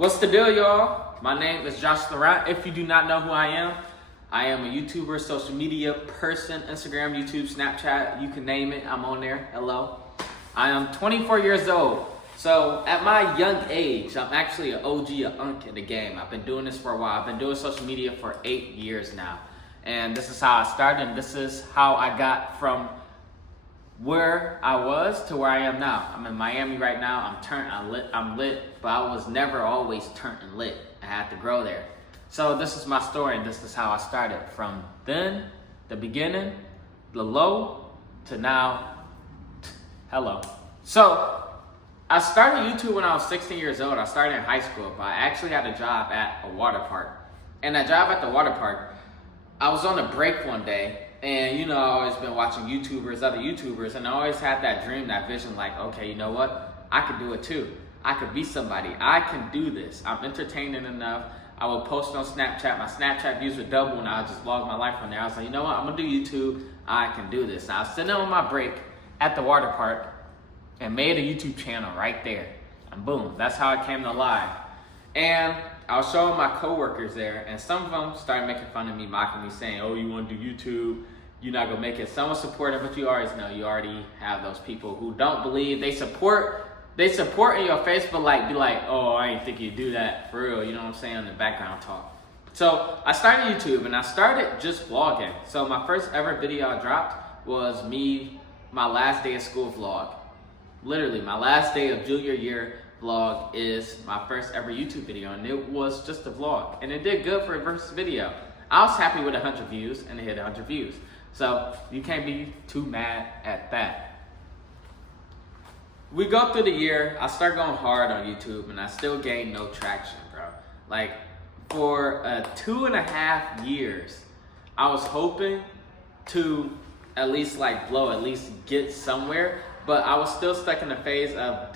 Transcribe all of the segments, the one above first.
What's the deal, y'all? My name is Josh Laurent. If you do not know who I am a YouTuber, social media person, Instagram, YouTube, Snapchat, you can name it. I'm on there. Hello. I am 24 years old. So at my young age, I'm actually an OG, an unk in the game. I've been doing this for a while. I've been doing social media for 8 years now. And this is how I started, and this is how I got from where I was to where I am now. I'm in Miami right now. I'm lit, but I was never always turned and lit. I had to grow there. So this is my story, and this is how I started. From then, the beginning, the low, to now, hello. So I started YouTube when I was 16 years old. I started in high school, but I actually had a job at a water park. And that job at the water park, I was on a break one day, and I've always been watching other YouTubers, and I always had that dream, that vision, like, okay, you know what? I could do it too. I could be somebody. I can do this. I'm entertaining enough. I would post on Snapchat. My Snapchat views would double, and I would just vlog my life on there. I was like, you know what? I'm gonna do YouTube. I can do this. And I was sitting on my break at the water park and made a YouTube channel right there. And boom, that's how it came to life. And I was showing my coworkers there, and some of them started making fun of me, mocking me, saying, oh, you want to do YouTube? You're not gonna make it. Some will support it, but you always know, you already have those people who don't believe. They support in your face, but be like, oh, I ain't think you'd do that for real. You know what I'm saying? In the background talk. So I started YouTube, and I started just vlogging. So my first ever video I dropped was my last day of school vlog. Literally, my last day of junior year vlog is my first ever YouTube video, and it was just a vlog, and it did good for a first video. I was happy with 100 views, and it hit 100 views. So you can't be too mad at that. We go through the year, I start going hard on YouTube, and I still gain no traction, bro. Like, for 2.5 years, I was hoping to at least blow, at least get somewhere, but I was still stuck in the phase of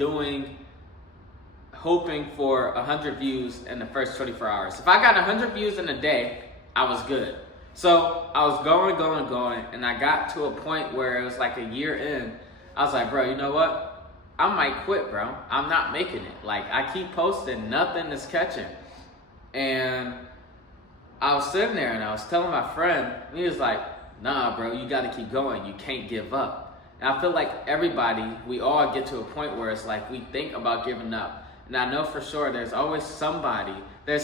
hoping for 100 views in the first 24 hours. If I got 100 views in a day, I was good. So I was going, and I got to a point where it was like a year in. I was like, bro, you know what? I might quit, bro. I'm not making it. I keep posting, nothing is catching. And I was sitting there, and I was telling my friend, he was like, nah, bro, you gotta keep going. You can't give up. And I feel like we all get to a point where it's like we think about giving up. And I know for sure there's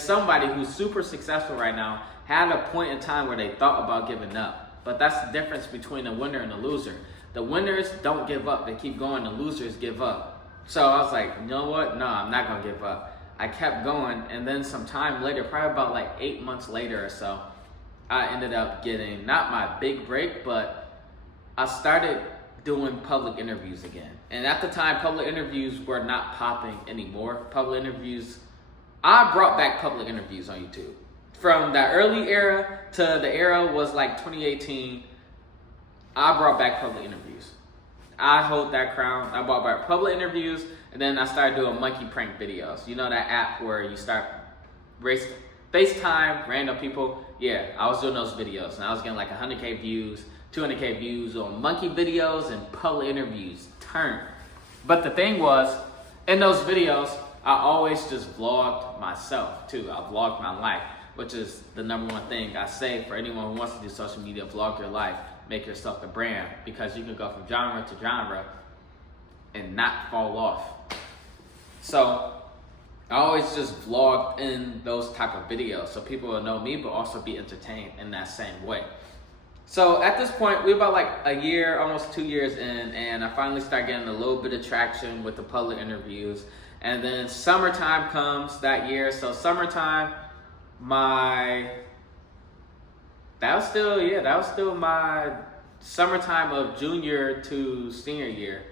somebody who's super successful right now, had a point in time where they thought about giving up. But that's the difference between a winner and a loser. The winners don't give up, they keep going, the losers give up. So I was like, you know what? No, I'm not gonna give up. I kept going, and then some time later, probably about 8 months later or so, I ended up getting, not my big break, but I started doing public interviews again. And at the time, public interviews were not popping anymore. I brought back public interviews on YouTube. From that early era to the era was 2018, I brought back public interviews. I hold that crown. I brought back public interviews, and then I started doing monkey prank videos. You know that app where you start FaceTime random people? Yeah, I was doing those videos, and I was getting 100K views, 200K views on monkey videos and public interviews. But the thing was, in those videos, I always just vlogged myself too. I vlogged my life, which is the number one thing I say for anyone who wants to do social media: vlog your life, make yourself the brand, because you can go from genre to genre and not fall off. So I always just vlogged in those type of videos so people will know me, but also be entertained in that same way. So at this point, we're about a year, almost 2 years in, and I finally start getting a little bit of traction with the public interviews. And then summertime comes that year. So summertime, that was still my summertime of junior to senior year.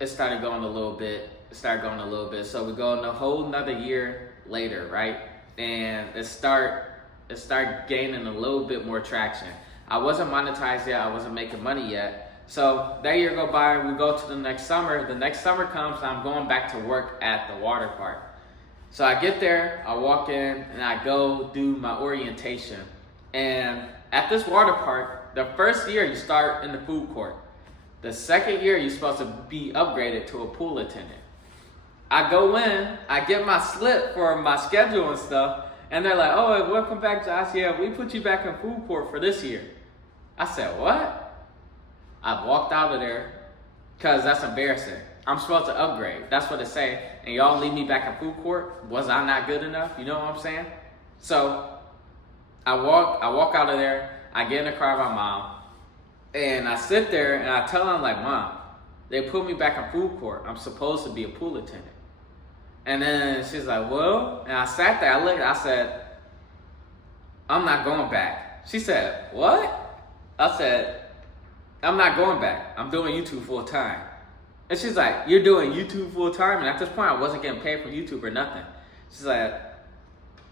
It started going a little bit. So we go in a whole nother year later, right? And it started gaining a little bit more traction. I wasn't monetized yet. I wasn't making money yet. So that year go by, we go to the next summer. The next summer comes, and I'm going back to work at the water park. So I get there, I walk in, and I go do my orientation. And at this water park, the first year you start in the food court. The second year you're supposed to be upgraded to a pool attendant. I go in, I get my slip for my schedule and stuff, and they're like, oh, welcome back, Josh. Yeah, we put you back in food court for this year. I said, what? I walked out of there because that's embarrassing. I'm supposed to upgrade. That's what it say. And y'all leave me back in food court? Was I not good enough? You know what I'm saying? So I walk out of there. I get in the car with my mom. And I sit there and I tell them, like, Mom, they put me back in food court. I'm supposed to be a pool attendant. And then she's like, well, and I sat there, I looked, I said, I'm not going back. She said, what? I said, I'm not going back. I'm doing YouTube full time. And she's like, you're doing YouTube full time? And at this point, I wasn't getting paid for YouTube or nothing. She's like,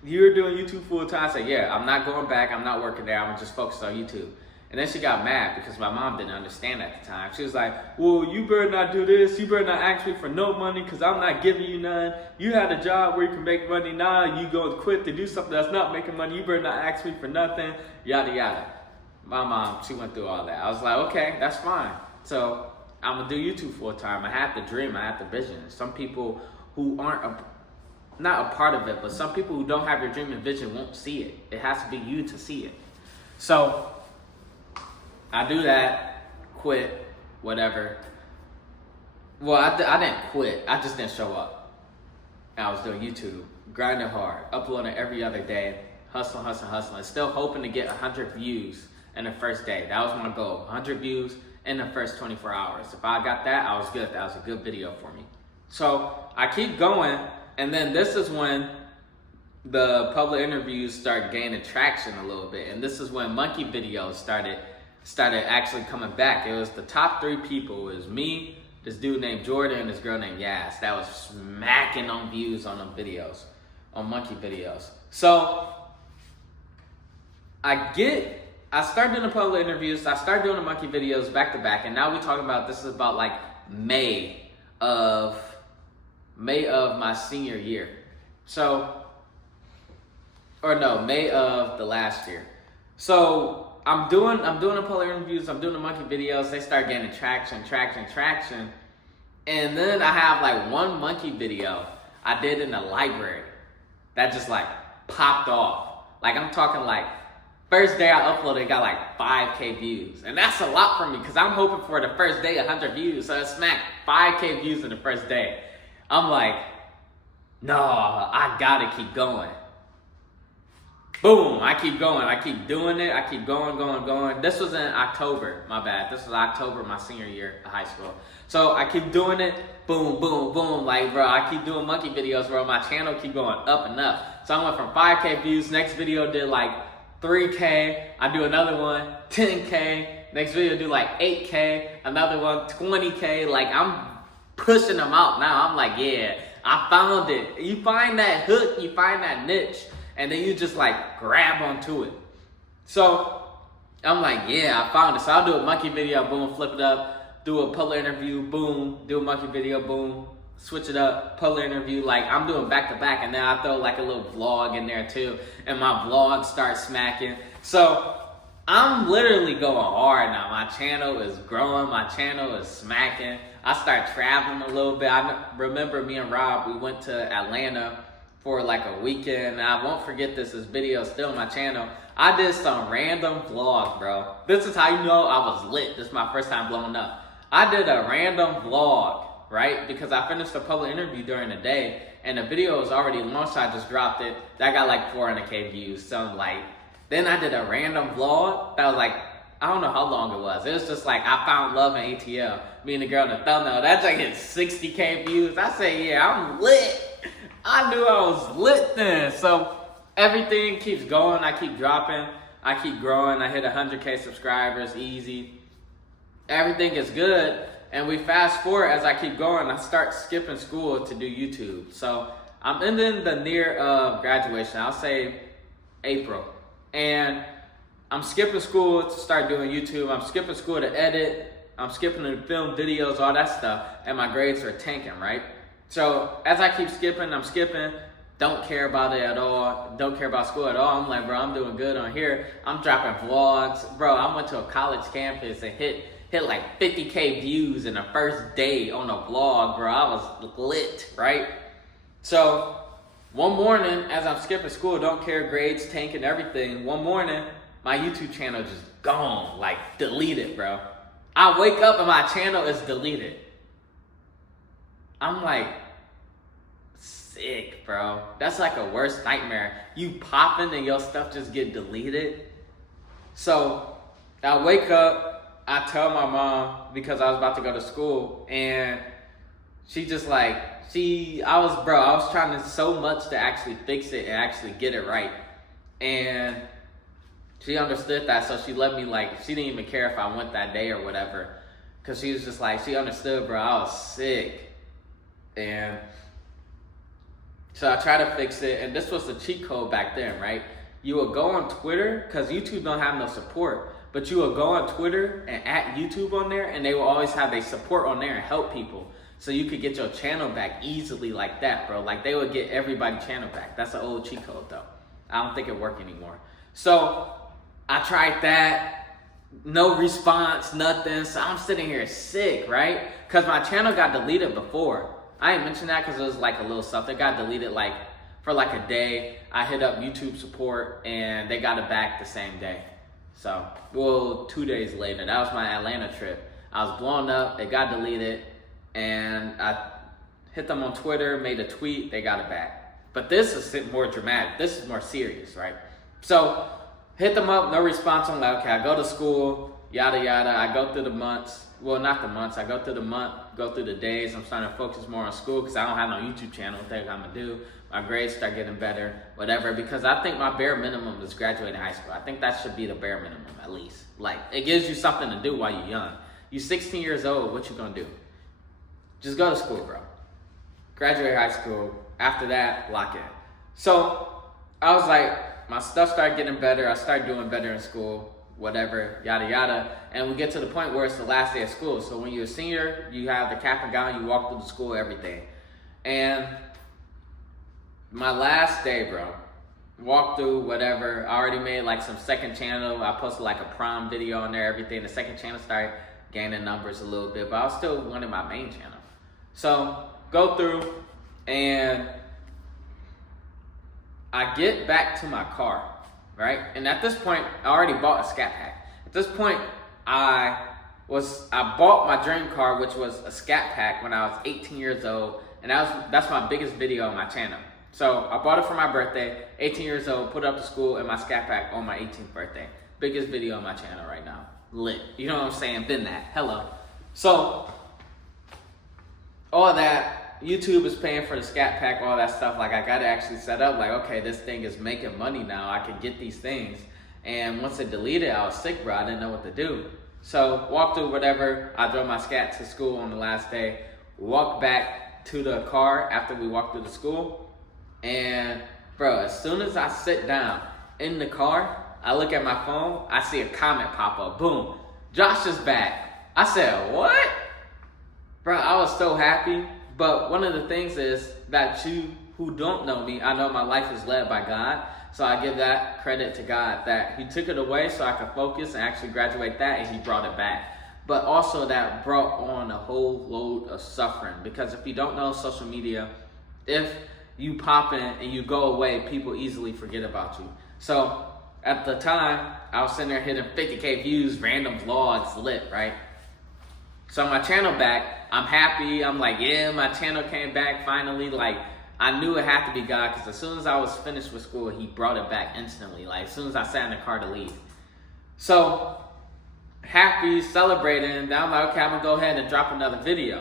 you're doing YouTube full time? I said, yeah, I'm not going back. I'm not working there. I'm just focused on YouTube. And then she got mad because my mom didn't understand at the time. She was like, well, you better not do this. You better not ask me for no money because I'm not giving you none. You had a job where you can make money. Now you go quit to do something that's not making money. You better not ask me for nothing. Yada, yada. My mom, she went through all that. I was like, okay, that's fine. So I'm going to do YouTube full time. I had the dream. I had the vision. Some people who aren't not a part of it, but some people who don't have your dream and vision won't see it. It has to be you to see it. So I do that, quit, whatever. Well, I didn't quit. I just didn't show up. I was doing YouTube, grinding hard, uploading every other day, hustling, still hoping to get 100 views in the first day. That was my goal, 100 views in the first 24 hours. If I got that, I was good. That was a good video for me. So I keep going, and then this is when the public interviews start gaining traction a little bit. And this is when monkey videos started actually coming back. It was the top 3 people. It was me, this dude named Jordan, and this girl named Yas. That was smacking on views on them videos, on monkey videos. So I start doing the public interviews. I start doing the monkey videos back to back. And now we're talking about, this is about like May of my senior year. May of the last year. So I'm doing the public interviews, I'm doing the monkey videos, they start getting traction. And then I have like one monkey video I did in the library that just like popped off. Like I'm talking like, first day I uploaded, it got like 5K views. And that's a lot for me because I'm hoping for the first day 100 views. So it smacked 5K views in the first day. I'm like, no, I gotta keep going. Boom, I keep going, I keep doing it, I keep going. This was in October, my bad. This was October, my senior year of high school. So I keep doing it, boom. Like, bro, I keep doing monkey videos, bro. My channel keep going up and up. So I went from 5K views, next video did like 3K, I do another one, 10K, next video do like 8K, another one, 20K. Like, I'm pushing them out now. I'm like, yeah, I found it. You find that hook, you find that niche, and then you just like grab onto it. So I'm like, yeah, I found it. So I'll do a monkey video, boom, flip it up, do a public interview, boom, do a monkey video, boom, switch it up, public interview. Like I'm doing back to back, and then I throw like a little vlog in there too, and my vlog starts smacking. So I'm literally going hard now. My channel is growing, my channel is smacking. I start traveling a little bit. I remember me and Rob, we went to Atlanta for like a weekend. And I won't forget this video is still on my channel. I did some random vlog, bro. This is how you know I was lit. This is my first time blowing up. I did a random vlog, right? Because I finished a public interview during the day and the video was already launched. I just dropped it. That got like 400K views. So I'm like, then I did a random vlog that was like, I don't know how long it was. It was just like, I found love in ATL. Me and the girl in the thumbnail. That like hit 60K views. I say, yeah, I'm lit. I knew I was lit then. So everything keeps going. I keep dropping. I keep growing. I hit 100K subscribers easy. Everything is good. And we fast forward as I keep going. I start skipping school to do YouTube. So I'm in the near of graduation. I'll say April. And I'm skipping school to start doing YouTube. I'm skipping school to edit. I'm skipping to film videos, all that stuff. And my grades are tanking, right? So as I keep skipping, I'm skipping. Don't care about it at all. Don't care about school at all. I'm like, bro, I'm doing good on here. I'm dropping vlogs. Bro, I went to a college campus and hit hit like 50K views in the first day on a vlog, bro. I was lit, right? So one morning, as I'm skipping school, don't care, grades, tanking, everything. One morning, my YouTube channel just gone, like deleted, bro. I wake up and my channel is deleted. I'm like, sick, bro. That's like a worst nightmare. You popping and your stuff just get deleted. So I wake up, I tell my mom because I was about to go to school, and she just like, I was trying so much to actually fix it and actually get it right. And she understood that, so she let me, like, she didn't even care if I went that day or whatever. Cause she was just like, she understood, bro, I was sick. And so I tried to fix it, and this was the cheat code back then, right? You would go on Twitter, cause YouTube don't have no support, but you would go on Twitter and at YouTube on there, and they will always have their support on there and help people. So you could get your channel back easily like that, bro. Like, they would get everybody's channel back. That's an old cheat code, though. I don't think it worked anymore. So I tried that. No response, nothing. So I'm sitting here sick, right? Because my channel got deleted before. I didn't mention that because it was like a little stuff. It got deleted like for like a day. I hit up YouTube support, and they got it back the same day. So, well, 2 days later. That was my Atlanta trip. I was blown up. It got deleted. And I hit them on Twitter, made a tweet, they got it back. But this is more dramatic. This is more serious, right? So, hit them up, no response. I'm like, okay, I go to school, yada, yada. I go through the months. Well, not the months. I go through the month, go through the days. I'm starting to focus more on school because I don't have no YouTube channel. What the heck I'm going to do? My grades start getting better, whatever. Because I think my bare minimum is graduating high school. I think that should be the bare minimum, at least. Like, it gives you something to do while you're young. You're 16 years old, what you going to do? Just go to school, bro. Graduate high school. After that, lock in. So I was like, my stuff started getting better. I started doing better in school, whatever, yada, yada. And we get to the point where it's the last day of school. So when you're a senior, you have the cap and gown, you walk through the school, everything. And my last day, bro, walked through, whatever. I already made like some second channel. I posted like a prom video on there, everything. The second channel started gaining numbers a little bit, but I was still wanting my main channel. So, go through, and I get back to my car, right? And at this point, I already bought a Scat Pack. At this point, I bought my dream car, which was a Scat Pack when I was 18 years old, and that's my biggest video on my channel. So, I bought it for my birthday, 18 years old, put it up to school, and my Scat Pack on my 18th birthday. Biggest video on my channel right now. Lit. You know what I'm saying? Been that. Hello. So, all that, YouTube is paying for the Scat Pack, all that stuff. Like, I got to actually set up, like, okay, this thing is making money now. I can get these things. And once it deleted, I was sick, bro. I didn't know what to do. So, walked through whatever. I drove my Scat to school on the last day. Walked back to the car after we walked through the school. And, bro, as soon as I sit down in the car, I look at my phone. I see a comment pop up. Boom. Josh is back. I said, what? Bro, I was so happy, but one of the things is that you who don't know me, I know my life is led by God, so I give that credit to God, that He took it away so I could focus and actually graduate that, and He brought it back. But also that brought on a whole load of suffering, because if you don't know social media, if you pop in and you go away, people easily forget about you. So at the time, I was sitting there hitting 50K views, random vlogs, lit, right? So my channel back, I'm happy. I'm like, yeah, my channel came back finally. Like, I knew it had to be God, because as soon as I was finished with school, He brought it back instantly. Like, as soon as I sat in the car to leave. So, happy, celebrating. Now I'm like, okay, I'm going to go ahead and drop another video.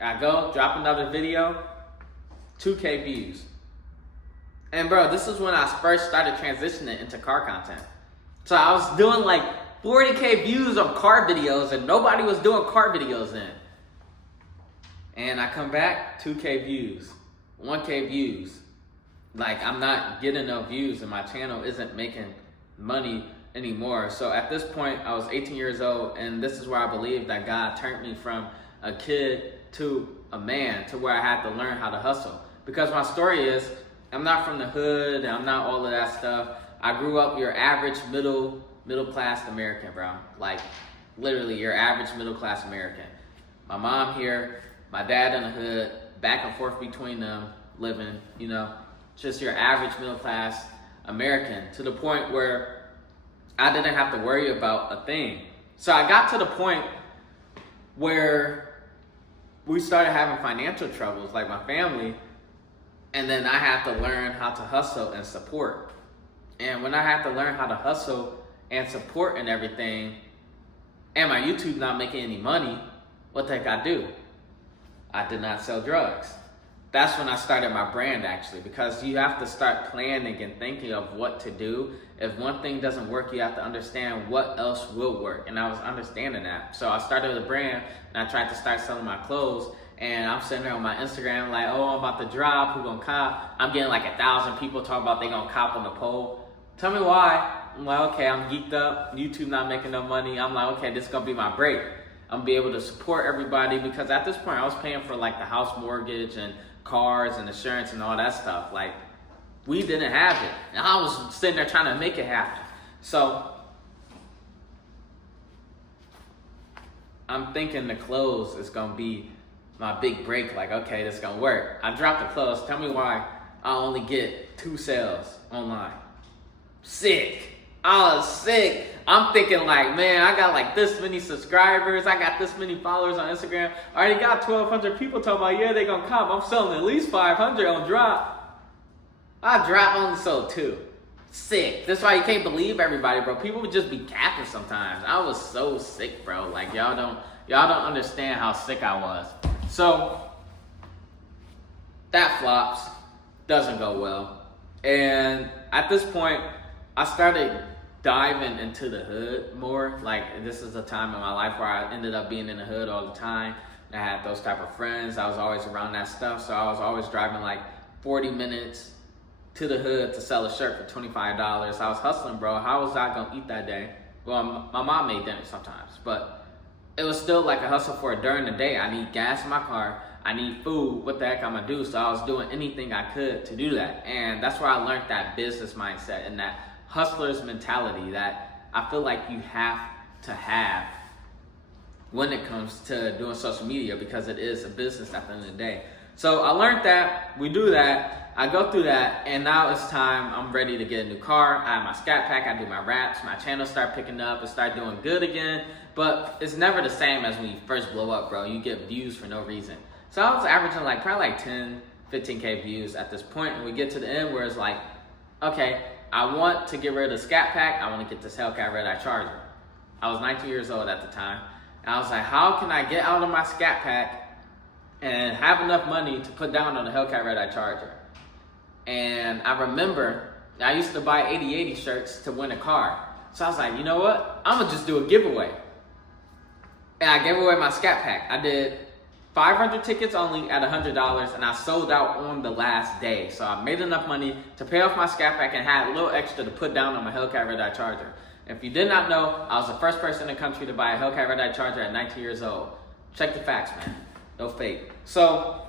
I go, drop another video, 2K views. And bro, this is when I first started transitioning into car content. So I was doing like 40K views on car videos, and nobody was doing car videos then. And I come back, 2K views, 1K views. Like, I'm not getting no views, and my channel isn't making money anymore. So at this point, I was 18 years old, and this is where I believe that God turned me from a kid to a man, to where I had to learn how to hustle. Because my story is, I'm not from the hood, and I'm not all of that stuff. I grew up your average middle class American, bro. Like, literally your average middle-class American. My mom here, my dad in the hood, back and forth between them, living, you know, just your average middle-class American, to the point where I didn't have to worry about a thing. So I got to the point where we started having financial troubles, like my family, and then I had to learn how to hustle and support. And when I had to learn how to hustle and support and everything, and my YouTube not making any money, what the heck I do? I did not sell drugs. That's when I started my brand, actually, because you have to start planning and thinking of what to do. If one thing doesn't work, you have to understand what else will work. And I was understanding that. So I started a brand, and I tried to start selling my clothes. And I'm sitting there on my Instagram like, oh, I'm about to drop, who gonna cop? I'm getting like 1,000 people talking about they gonna cop on the poll. Tell me why. I'm like, okay, I'm geeked up. YouTube not making no money. I'm like, okay, this is gonna be my break. I'm gonna be able to support everybody, because at this point I was paying for like the house mortgage and cars and insurance and all that stuff. Like, we didn't have it. And I was sitting there trying to make it happen. So I'm thinking the clothes is gonna be my big break. Like, okay, this is gonna work. I dropped the clothes. Tell me why I only get 2 sales online. Sick. I was sick. I'm thinking like, man, I got like this many subscribers. I got this many followers on Instagram. I already got 1,200 people talking about, yeah, they gonna cop. I'm selling at least 500 on drop. I drop only sold 2. Sick. That's why you can't believe everybody, bro. People would just be capping sometimes. I was so sick, bro. Like, y'all don't understand how sick I was. So that flops. Doesn't go well. And at this point, I started diving into the hood more. Like, this is a time in my life where I ended up being in the hood all the time. I had those type of friends. I was always around that stuff. So I was always driving like 40 minutes to the hood to sell a shirt for $25. I was hustling, bro. How was I gonna eat that day? Well, my mom made dinner sometimes, but it was still like a hustle for it during the day. I need gas in my car. I need food. What the heck I'm gonna do? So I was doing anything I could to do that. And that's where I learned that business mindset and that hustler's mentality that I feel like you have to have when it comes to doing social media, because it is a business at the end of the day. So I learned that. We do that. I go through that, and now it's time. I'm ready to get a new car. I have my scat pack. I do my raps. My channel start picking up and start doing good again. But it's never the same as when you first blow up, bro. You get views for no reason. So I was averaging like probably like 10, 15K views at this point, and we get to the end where it's like, okay, I want to get rid of the scat pack. I want to get this Hellcat Red Eye Charger. I was 19 years old at the time. And I was like, how can I get out of my scat pack and have enough money to put down on the Hellcat Red Eye Charger? And I remember I used to buy 80/80 shirts to win a car. So I was like, you know what? I'm going to just do a giveaway. And I gave away my scat pack. I did 500 tickets only at $100, and I sold out on the last day. So I made enough money to pay off my scat pack and had a little extra to put down on my Hellcat Red Eye Charger. If you did not know, I was the first person in the country to buy a Hellcat Red Eye Charger at 19 years old. Check the facts, man. No fake. So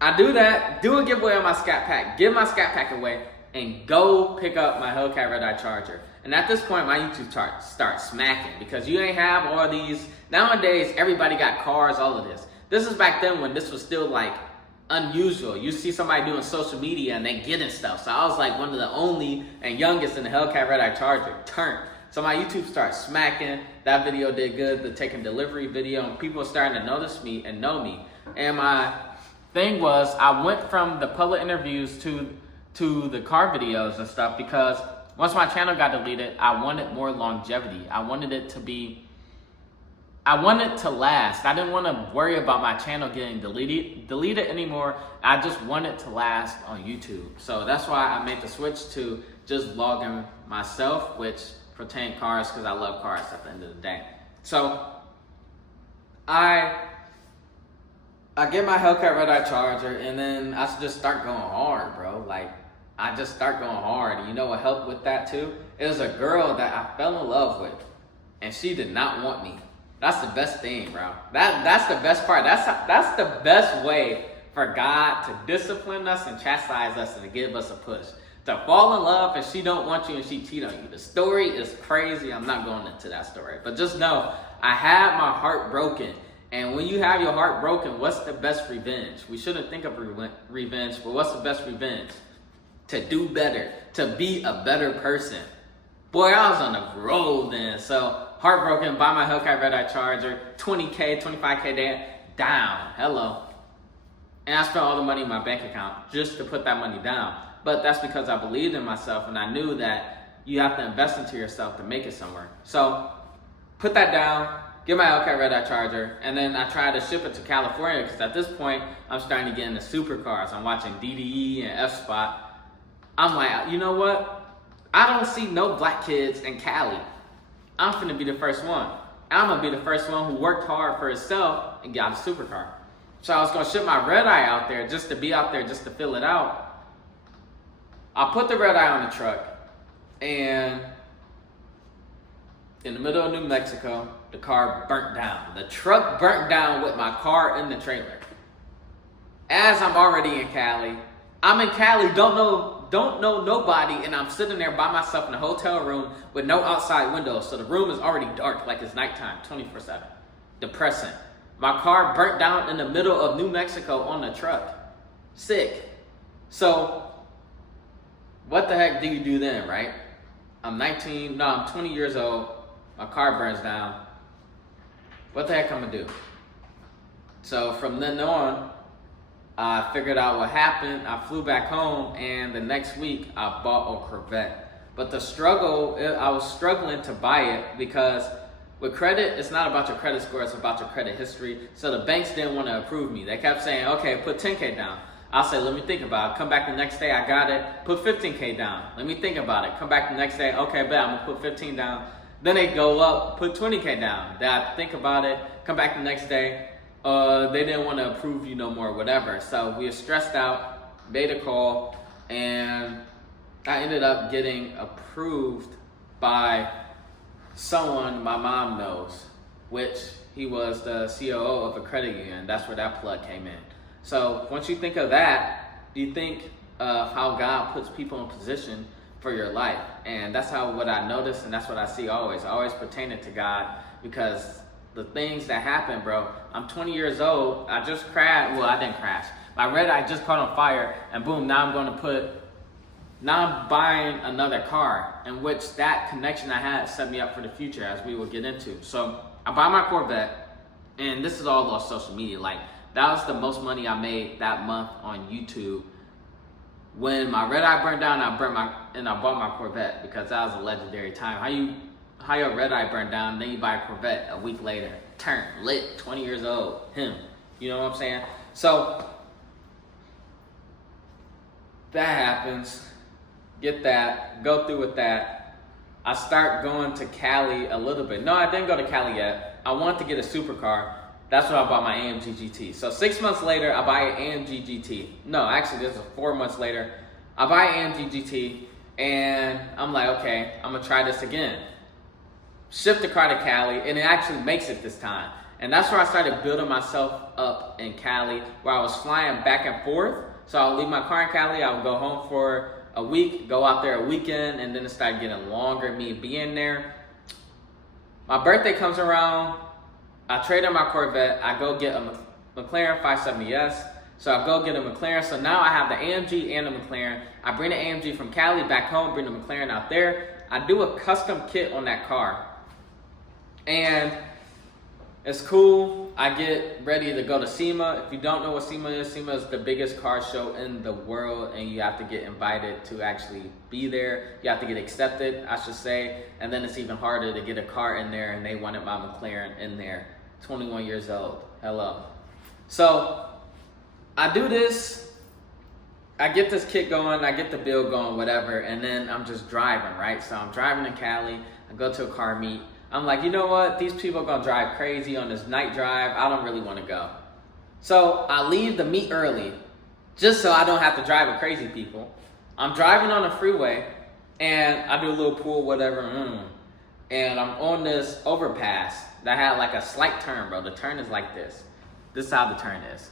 I do that, do a giveaway on my scat pack, give my scat pack away, and go pick up my Hellcat Red Eye Charger. And at this point, my YouTube chart starts smacking, because you ain't have all these. Nowadays, everybody got cars, all of this. This is back then when this was still like unusual. You see somebody doing social media and they getting stuff. So I was like one of the only and youngest in the Hellcat Red Eye Charger. Turned. So my YouTube starts smacking. That video did good, the taking delivery video, and people starting to notice me and know me. And my thing was, I went from the public interviews to the car videos and stuff, because once my channel got deleted, I wanted more longevity. I wanted it to last. I didn't want to worry about my channel getting deleted anymore. I just wanted to last on YouTube. So that's why I made the switch to just vlogging myself, which pertain cars, because I love cars at the end of the day. So I get my Hellcat Red Eye Charger, and then I just start going hard, bro. Like, I just start going hard. And you know what helped with that too? It was a girl that I fell in love with, and she did not want me. That's the best thing, bro. That's the best part. That's the best way for God to discipline us and chastise us and to give us a push. To fall in love and she don't want you and she cheat on you. The story is crazy. I'm not going into that story. But just know, I had my heart broken. And when you have your heart broken, what's the best revenge? We shouldn't think of revenge, but what's the best revenge? To do better, to be a better person. Boy, I was on the road then. So, heartbroken, buy my Hellcat Red Eye Charger, 20K, 25K down. Hello. And I spent all the money in my bank account just to put that money down. But that's because I believed in myself and I knew that you have to invest into yourself to make it somewhere. So, put that down, get my Hellcat Red Eye Charger, and then I tried to ship it to California because at this point, I'm starting to get into supercars. I'm watching DDE and F-Spot. I'm like, you know what? I don't see no black kids in Cali. I'm finna be the first one. I'm gonna be the first one who worked hard for himself and got a supercar. So I was gonna ship my red eye out there just to be out there, just to fill it out. I put the red eye on the truck, and in the middle of New Mexico, the car burnt down. The truck burnt down with my car in the trailer. As I'm already in Cali, I'm in Cali, don't know nobody, and I'm sitting there by myself in a hotel room with no outside windows. So the room is already dark, like it's nighttime, 24/7. Depressing. My car burnt down in the middle of New Mexico on the truck. Sick. So, what the heck do you do then, right? I'm 20 years old. My car burns down. What the heck I'm gonna do? So from then on, I figured out what happened. I flew back home, and the next week I bought a Corvette. But the struggle, I was struggling to buy it because with credit, it's not about your credit score, it's about your credit history. So the banks didn't want to approve me. They kept saying, okay, put 10K down. I'll say, let me think about it. Come back the next day, I got it. Put 15K down. Let me think about it. Come back the next day, okay, bet, I'm gonna put 15 down. Then they go up, put 20K down. Then I think about it, come back the next day. They didn't want to approve you no more, whatever. So we were stressed out, made a call, and I ended up getting approved by someone my mom knows, which he was the COO of a credit union. That's where that plug came in. So once you think of that, you think of how God puts people in position for your life. And that's what I notice, and that's what I see always. I always pertain it to God, because the things that happen, bro. I'm 20 years old. I just crashed. Well, I didn't crash. My red eye just caught on fire, and boom, now I'm buying another car, in which that connection I had set me up for the future, as we will get into. So I buy my Corvette, and this is all on social media. Like, that was the most money I made that month on YouTube. When my red eye burned down, I bought my Corvette, because that was a legendary time. How your red eye burned down, then you buy a Corvette a week later. Turn, lit, 20 years old, him. You know what I'm saying? So, that happens. Get that, go through with that. I start going to Cali a little bit. No, I didn't go to Cali yet. I wanted to get a supercar. That's when I bought my AMG GT. So 6 months later, I buy an AMG GT. No, actually, this is 4 months later. I buy an AMG GT, and I'm like, okay, I'm gonna try this again. Ship the car to Cali, and it actually makes it this time. And that's where I started building myself up in Cali, where I was flying back and forth. So I'll leave my car in Cali, I would go home for a week, go out there a weekend, and then it started getting longer, me being there. My birthday comes around, I trade in my Corvette, I go get a McLaren 570S. So I go get a McLaren. So now I have the AMG and the McLaren. I bring the AMG from Cali back home, bring the McLaren out there. I do a custom kit on that car. And it's cool. I get ready to go to SEMA. If you don't know what SEMA is the biggest car show in the world, and you have to get invited to actually be there. You have to get accepted, I should say. And then it's even harder to get a car in there, and they wanted my McLaren in there. 21 years old. Hello. So I do this. I get this kit going. I get the build going, whatever. And then I'm just driving, right? So I'm driving to Cali. I go to a car meet. I'm like, you know what? These people are going to drive crazy on this night drive. I don't really want to go. So I leave the meet early just so I don't have to drive with crazy people. I'm driving on the freeway, and I do a little pool, whatever. And I'm on this overpass that had like a slight turn, bro. The turn is like this. This is how the turn is.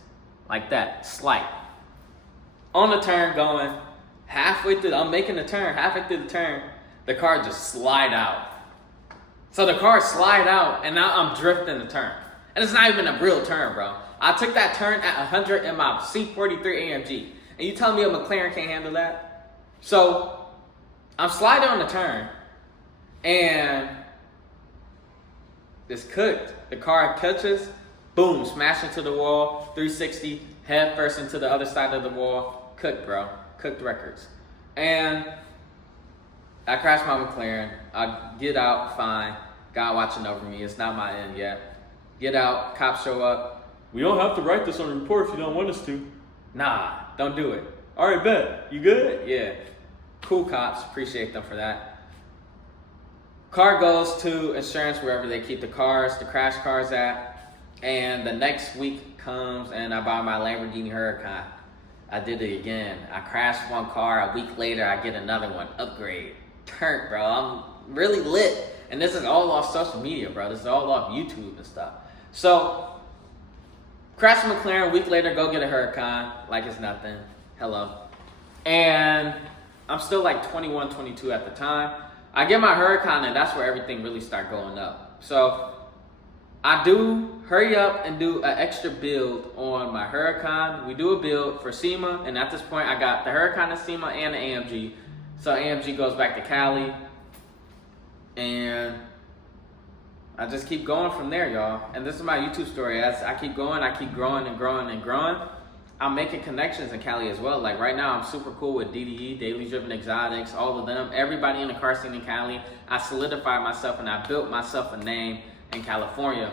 Like that. Slight. On the turn going, halfway through, I'm making the turn, halfway through the turn, the car just slide out. So the car slide out, and now I'm drifting the turn. And it's not even a real turn, bro. I took that turn at 100 in my C43 AMG. And you tell me a McLaren can't handle that? So I'm sliding on the turn, and it's cooked. The car catches, boom, smash into the wall, 360, head first into the other side of the wall. Cooked, bro. Cooked records. And I crashed my McLaren. I get out, fine. God watching over me. It's not my end yet. Get out, cops show up. We don't have to write this on the report if you don't want us to. Nah, don't do it. All right, bet. You good? Yeah. Cool cops. Appreciate them for that. Car goes to insurance wherever they keep the cars, the crash cars at. And the next week comes and I buy my Lamborghini Huracan. I did it again. I crashed one car. A week later, I get another one. Upgrade. Turnt, bro. I'm really lit. And this is all off social media, bro. This is all off YouTube and stuff. So, crash a McLaren. A week later, go get a Huracan. Like it's nothing. Hello. And I'm still like 21, 22 at the time. I get my Huracan, and that's where everything really start going up. So, I do hurry up and do an extra build on my Huracan. We do a build for SEMA, and at this point, I got the Huracan and SEMA and the AMG. So AMG goes back to Cali, and I just keep going from there, y'all. And this is my YouTube story. As I keep going, I keep growing and growing and growing. I'm making connections in Cali as well. Like right now, I'm super cool with DDE, Daily Driven Exotics, all of them. Everybody in the car scene in Cali. I solidified myself and I built myself a name in California.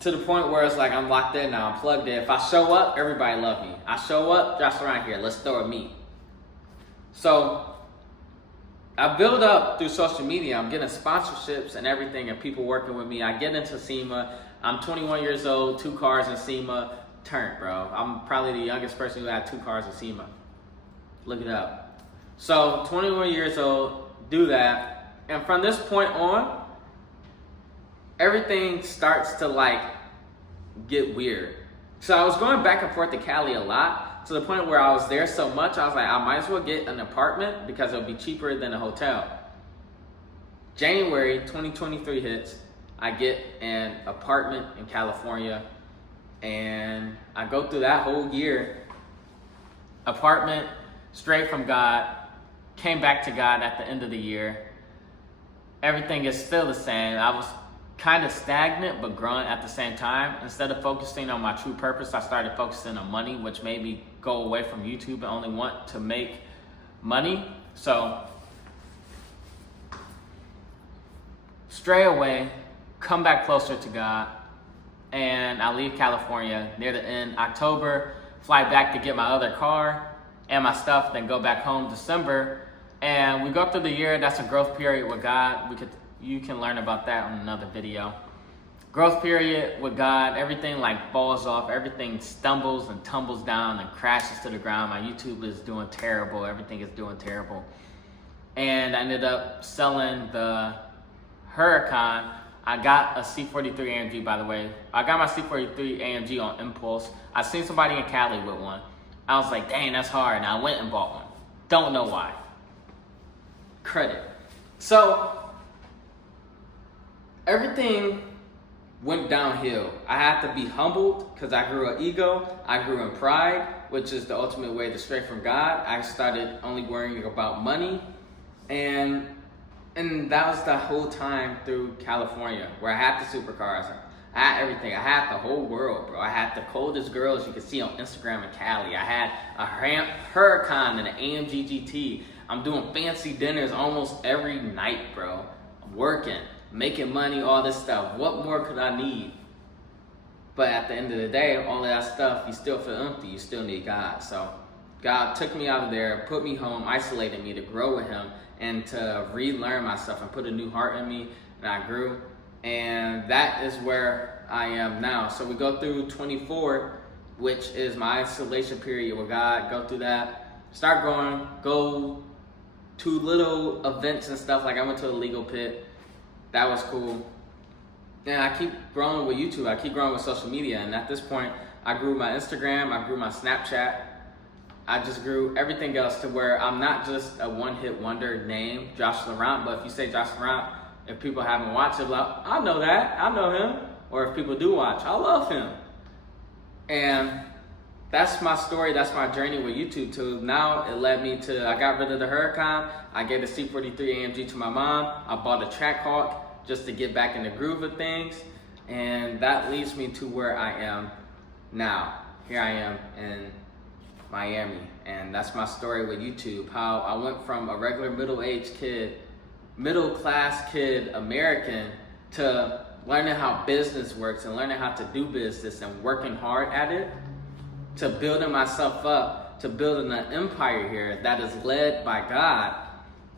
To the point where it's like I'm locked in now, I'm plugged in. If I show up, everybody love me. I show up, Josh around here, let's throw a meet. So I build up through social media. I'm getting sponsorships and everything and people working with me. I get into SEMA. I'm 21 years old, 2 cars in SEMA. Turnt, bro. I'm probably the youngest person who had 2 cars in SEMA. Look it up. So 21 years old, do that. And from this point on, everything starts to like get weird. So I was going back and forth to Cali a lot, to the point where I was there so much, I was like, I might as well get an apartment because it'll be cheaper than a hotel. January 2023 hits, I get an apartment in California, and I go through that whole year. Apartment, straight from God, came back to God at the end of the year. Everything is still the same. I was kind of stagnant but growing at the same time. Instead of focusing on my true purpose, I started focusing on money, which made me go away from YouTube and only want to make money. So stray away, come back closer to God, and I leave California near the end October, fly back to get my other car and my stuff, then go back home December. And we go through the year. That's a growth period with God. You can learn about that on another video. Growth period with God, everything like falls off, everything stumbles and tumbles down and crashes to the ground. My YouTube is doing terrible, everything is doing terrible. And I ended up selling the Huracan. I got a C43 AMG, by the way. I got my C43 AMG on impulse. I seen somebody in Cali with one. I was like, dang, that's hard. And I went and bought one. Don't know why. Credit. So everything went downhill. I had to be humbled because I grew an ego. I grew in pride, which is the ultimate way to stray from God. I started only worrying about money. And that was the whole time through California, where I had the supercars. I had everything. I had the whole world, bro. I had the coldest girls you can see on Instagram in Cali. I had a Huracan and an AMG GT. I'm doing fancy dinners almost every night, bro. I'm working, making money, all this stuff. What more could I need? But at the end of the day, all of that stuff, you still feel empty. You still need God. So God took me out of there, put me home, isolated me to grow with him and to relearn myself and put a new heart in me, and I grew. And that is where I am now. So we go through 24, which is my isolation period with God. Go through that, start growing, go to little events and stuff. Like I went to a legal pit. That was cool. And I keep growing with YouTube. I keep growing with social media. And at this point, I grew my Instagram. I grew my Snapchat. I just grew everything else to where I'm not just a one-hit wonder name, Josh Laurent, but if you say Josh Laurent, if people haven't watched it, like, I know that, I know him. Or if people do watch, I love him. And that's my story, that's my journey with YouTube too. Now it led me to, I got rid of the Huracan, I gave the C43 AMG to my mom, I bought a Trackhawk just to get back in the groove of things. And that leads me to where I am now. Here I am in Miami, and that's my story with YouTube. How I went from a regular middle-aged kid, middle-class kid, American, to learning how business works and learning how to do business and working hard at it, to building myself up, to building an empire here that is led by God,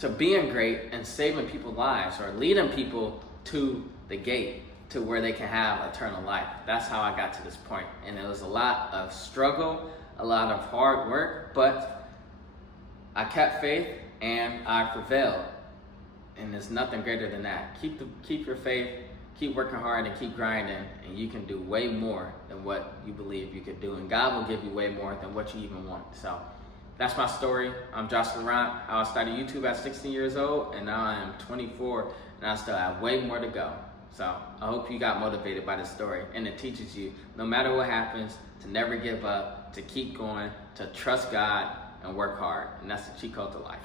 to being great and saving people's lives or leading people to the gate to where they can have eternal life. That's how I got to this point. And it was a lot of struggle, a lot of hard work, but I kept faith and I prevailed. And there's nothing greater than that. Keep your faith, keep working hard and keep grinding, and you can do way more than what you believe you could do. And God will give you way more than what you even want. So that's my story. I'm Josh Laurent. I started YouTube at 16 years old, and now I am 24, and I still have way more to go. So I hope you got motivated by this story, and it teaches you, no matter what happens, to never give up, to keep going, to trust God and work hard. And that's the cheat code to life.